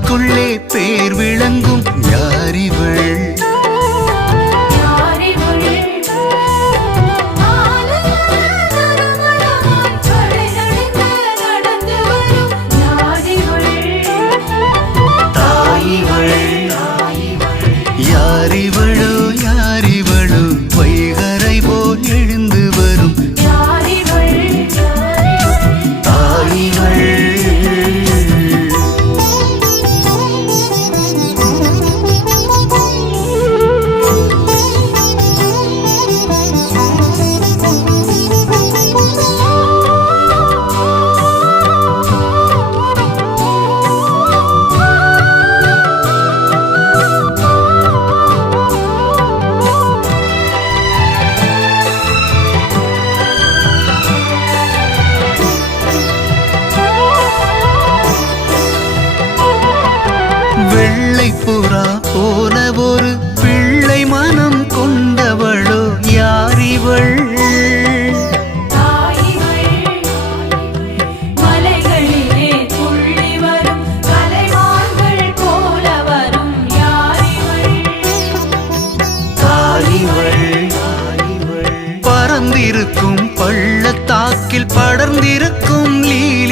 அவளுக்குள்ளே பேர் விளங்கும் யாரிவள் வெள்ளை புறா போல ஒரு பிள்ளை மனம் கொண்டவளோ யார் இவள் பறந்திருக்கும் பள்ளத்தாக்கில் படர்ந்திருக்கும் லீல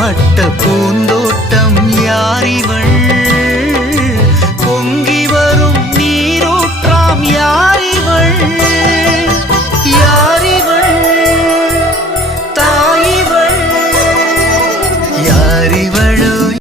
பட்ட பூந்தோட்டம் யாரிவன்